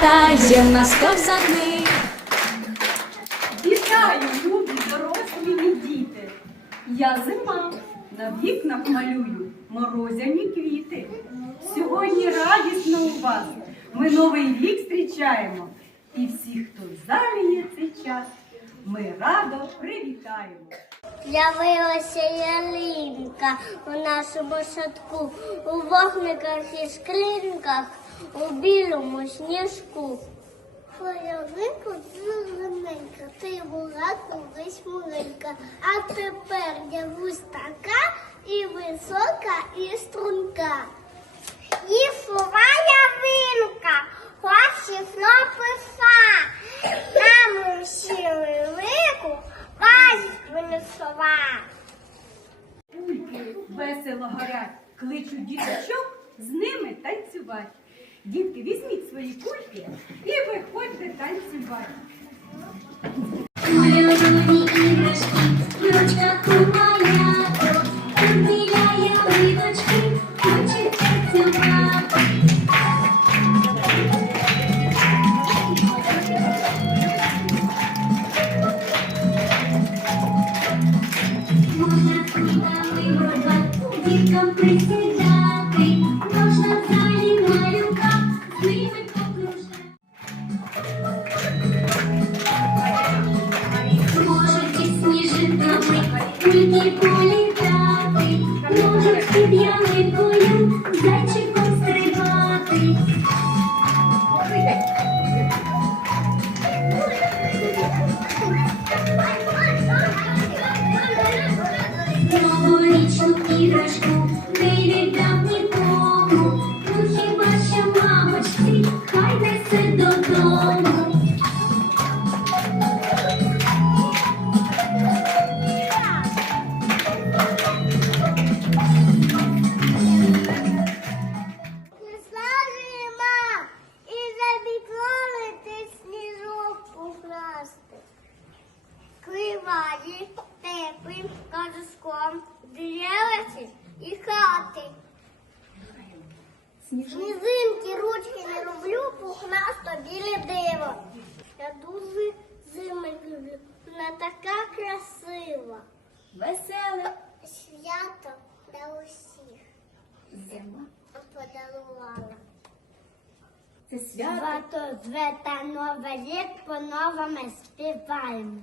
санчата, є в нас ковзани. Вітаю, любі дорослі і діти. Я зима, на вікнах малюю морозяні квіти. Сьогодні радісно у вас. Ми новий рік зустрічаємо. І всі, хто в залі є цей час, ми радо привітаємо. З'явилася ялинка у нашому садку, у вогниках і скринках, у білому сніжку. Ялинку зелененька, ти була колись маленька, а тепер я така і висока, і струнка. І Лісова ялинка, хоче флописа, нам усіли лику, бачить лісова. Пульки весело горять, кличуть діточок з ними танцювати. Дітки, візьміть свої кульки і виходьте танцювати. Криває теплим кажушком ділянці і хати. Сніжинки ручки не роблю, пухнасто біле диво. Я дуже зиму люблю, вона така красива. Веселе Свято для усіх зима. подарувала. Це свято. Свято звета нове рік по-новому співаємо.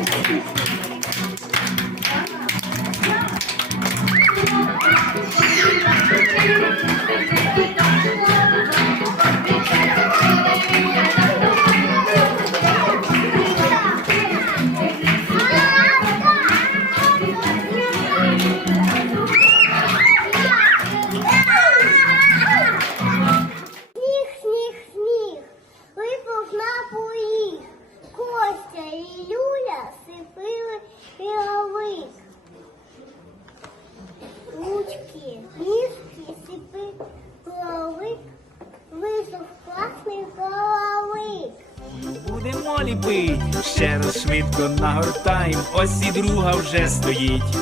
Obrigado.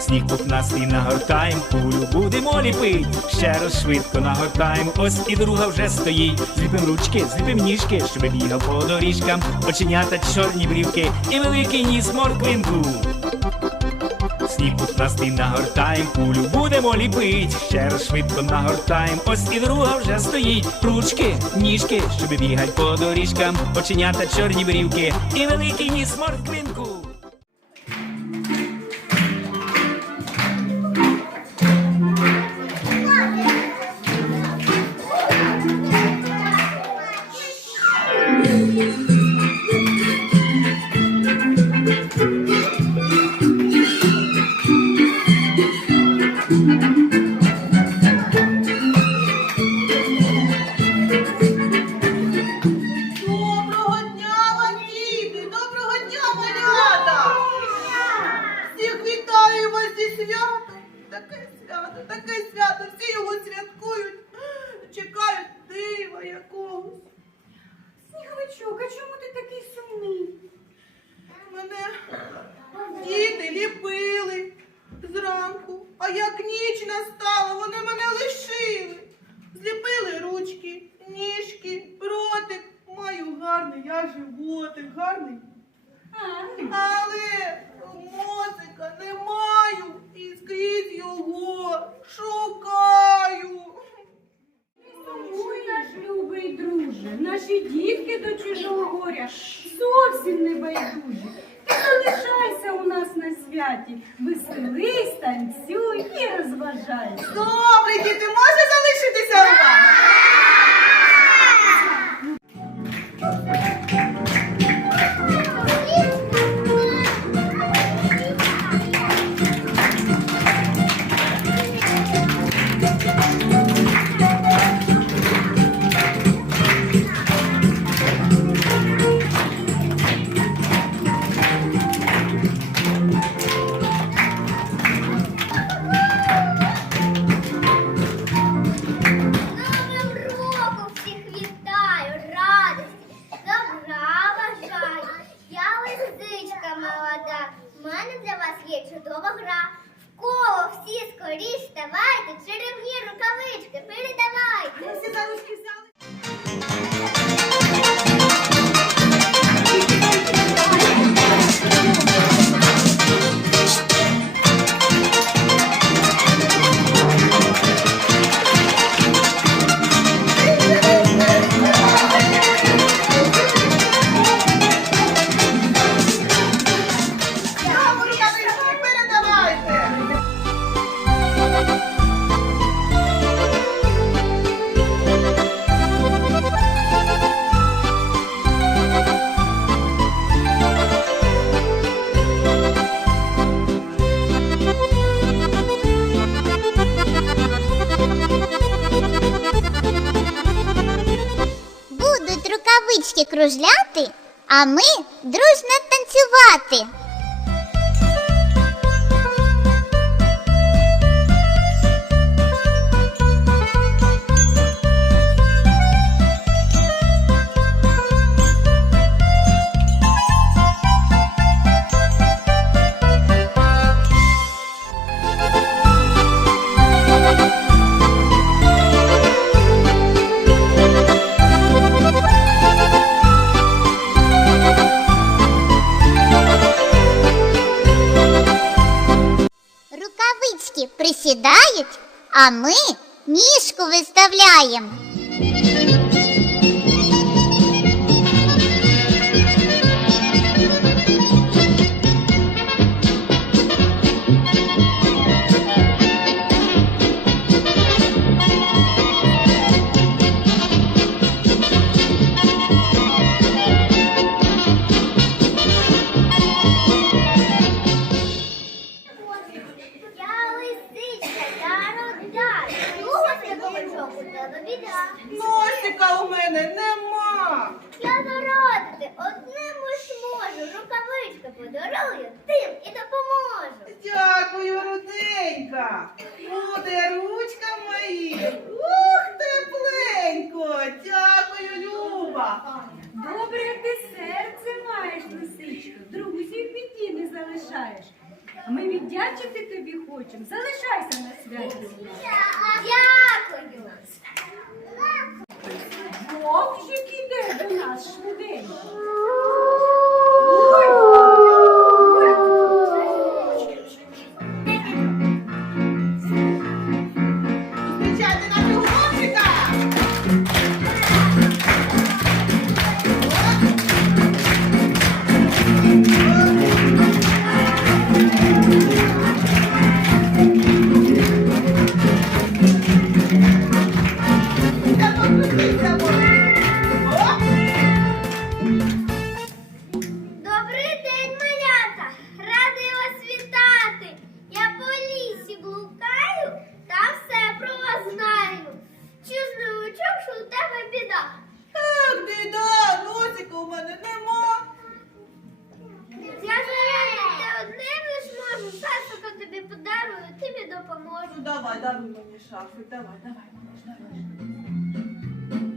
Сніг пухнастий нагортаєм, кулю будемо ліпить. Ще раз швидко нагортаєм, ось і друга вже стоїть. Зліпим ручки, зліпим ніжки, щоби бігав по доріжкам. Оченята, чорні брівки і великий ніс морквинку. Сніг пухнастий нагортаєм, кулю будемо ліпить. Ще раз швидко нагортаєм, ось і друга вже стоїть. Ручки, ніжки, щоби бігать по доріжкам. Оченята, чорні брівки і великий ніс морквинку. Залишайся у нас на святі, веселись, танцюй і розважайся. Кружляти, а ми дружно танцювати. присідають, а ми ніжку виставляємо. Руденька. Буде ручка мої. Ух, тепленько. Дякую, Люба. Добре ти серце маєш, лисичко, друзів в біді не залишаєш. Ми віддячити тобі хочемо. Залишайся на святі. Дякую. Вовчик іде до нас швиденько.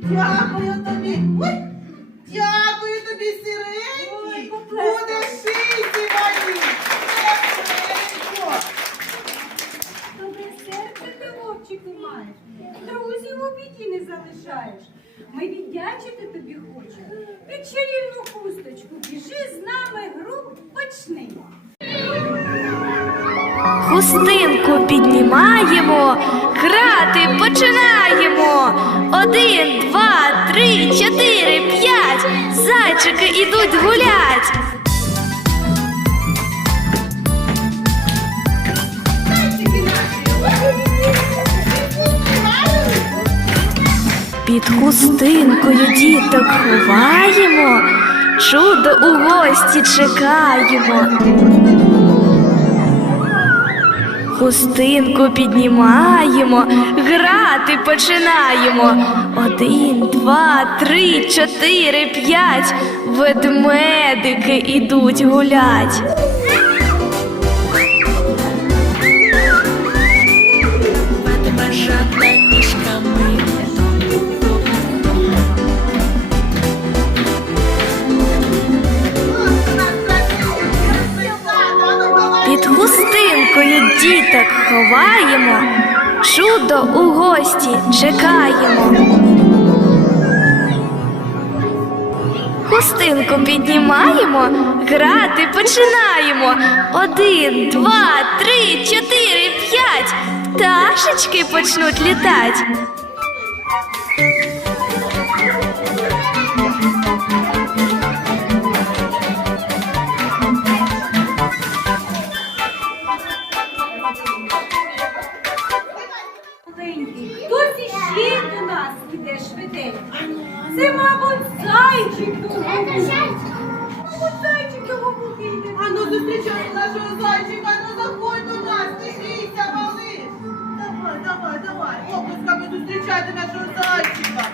Дякую тобі. Ой, дякую тобі, поплескала. Буде шиті мої. Добре серце ти вовчику маєш. Друзів у біді не залишаєш. Ми віддячити тобі хочемо. Під чарівну хусточку біжи з нами гру почни. Хустинку піднімаємо, грати починаємо. Один, два, три, чотири, п'ять. Зайчики ідуть гулять. Під хустинкою діток ховаємо, чудо у гості чекаємо. Хустинку піднімаємо, грати починаємо. Один, два, три, чотири, п'ять. Ведмедики ідуть гулять. Діток ховаємо, чудо у гості чекаємо. Хустинку піднімаємо, грати починаємо. Один, два, три, чотири, п'ять. Пташечки почнуть літати. Іде швиденько. Це, мабуть, зайчик до Мабуть, зайчик бабуки йде. Ану, зустрічай нашого зайчика, ну заходь до нас, не бійся, малиш. Давай, давай, давай, оплесками зустрічайте нашого зайчика.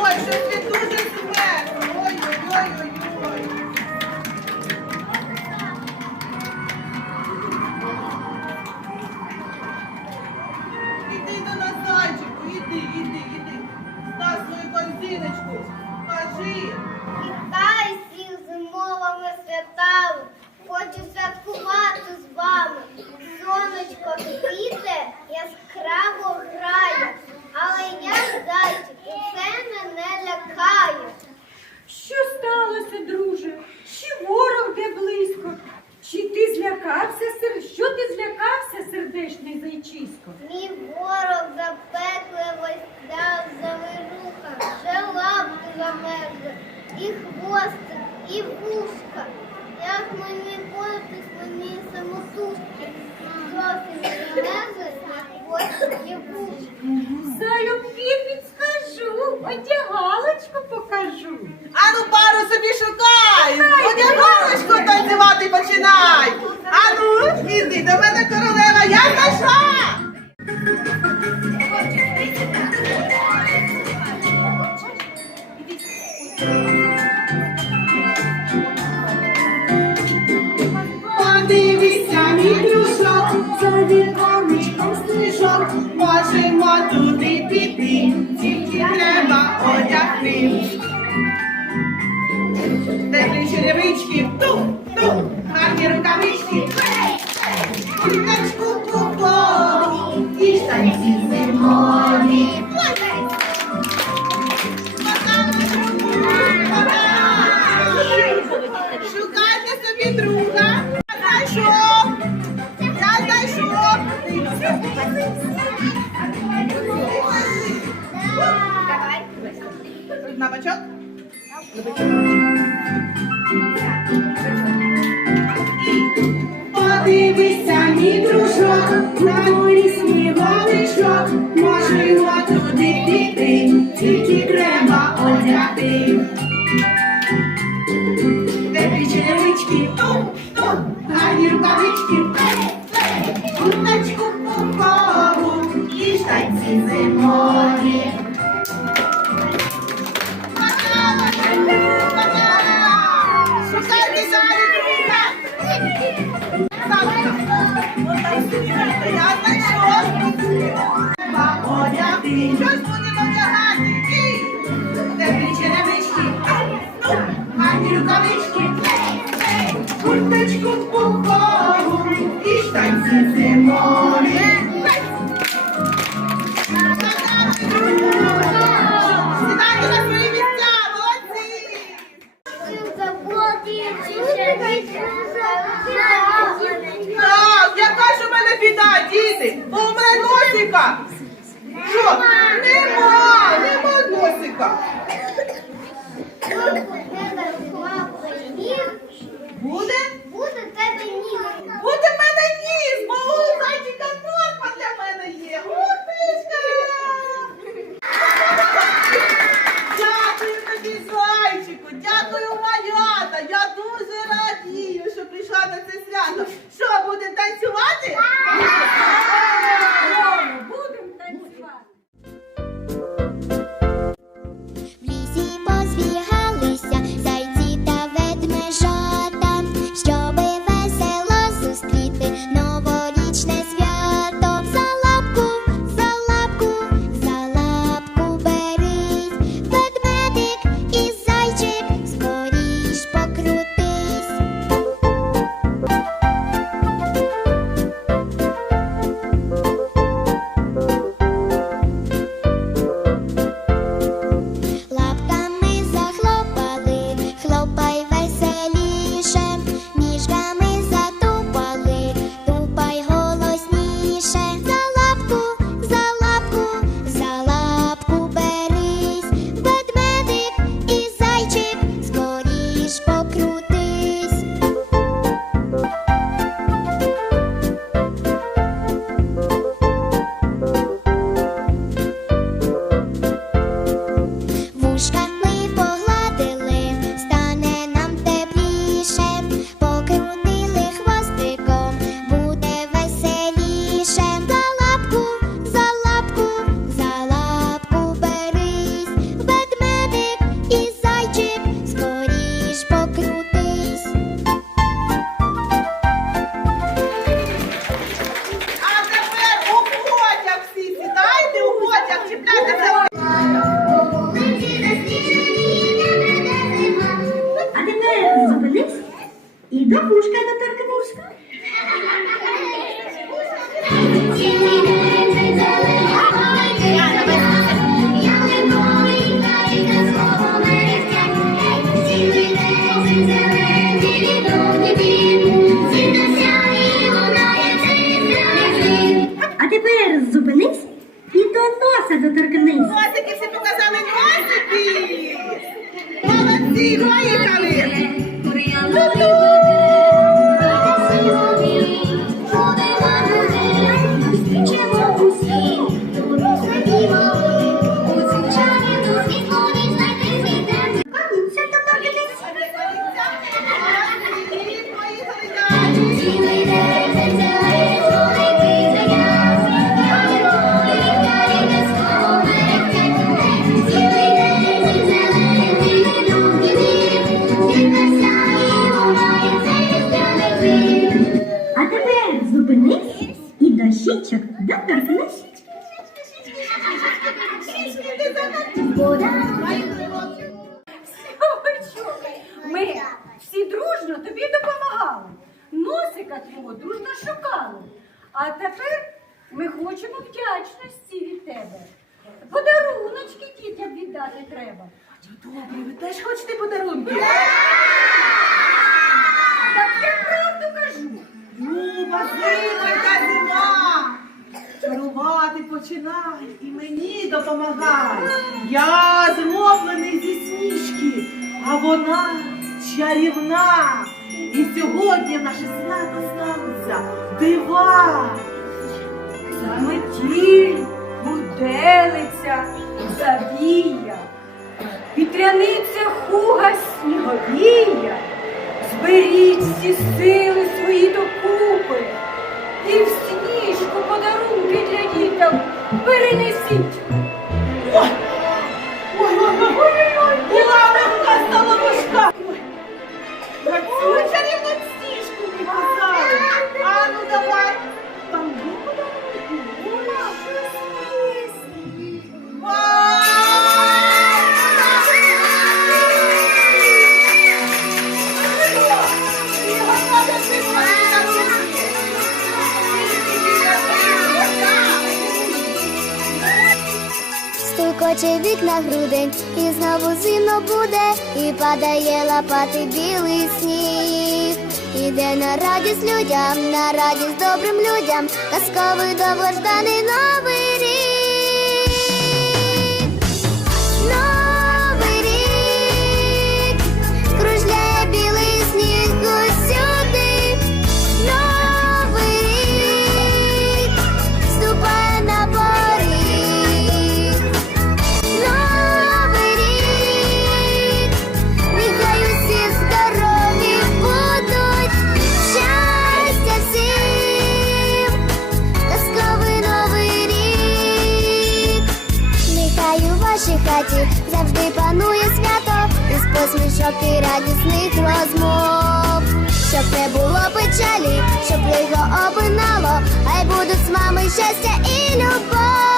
Ой, щось він хочу святкувати з вами. Сонечко світе, яскраво грає, але я зайчик, і це мене лякає. Що сталося, друже? Чи ворог де близько? Чи ти злякався сер... Що ти злякався, сердечний зайчисько? Мій ворог запекливось дав завируха, ще лапки замерзли, і хвостик, і вушка. Як мені боротись, мені самосушки. зовсім не лежить на хвості Залюбки підскажу, одягалочку покажу. Ану пару собі шукай, одягалочку танцювати починай. Ану, іди до мене королева, я знайшла. name. вітрушок, на морі снігонечок, можливо туди піти, тільки треба одягти. Я зроблений зі сніжки, а вона чарівна. І сьогодні наше свято сталося дива. Заметіль, гуделиця, завія, вітряниця хуга сніговія, зберіть всі сили свої докупи і в сніжку подарунки для діток перенесіть. Працює чарівну стіжку ми казали. А ну давай. Стукоче вікна грудень, і знову зимно буде, і падає лопати білий сніг. Іде на радість людям, на радість добрим людям, казковий довгожданий новий посмішок і радісних розмов. Щоб не було печалі, щоб його обинало, хай будуть з вами щастя і любов.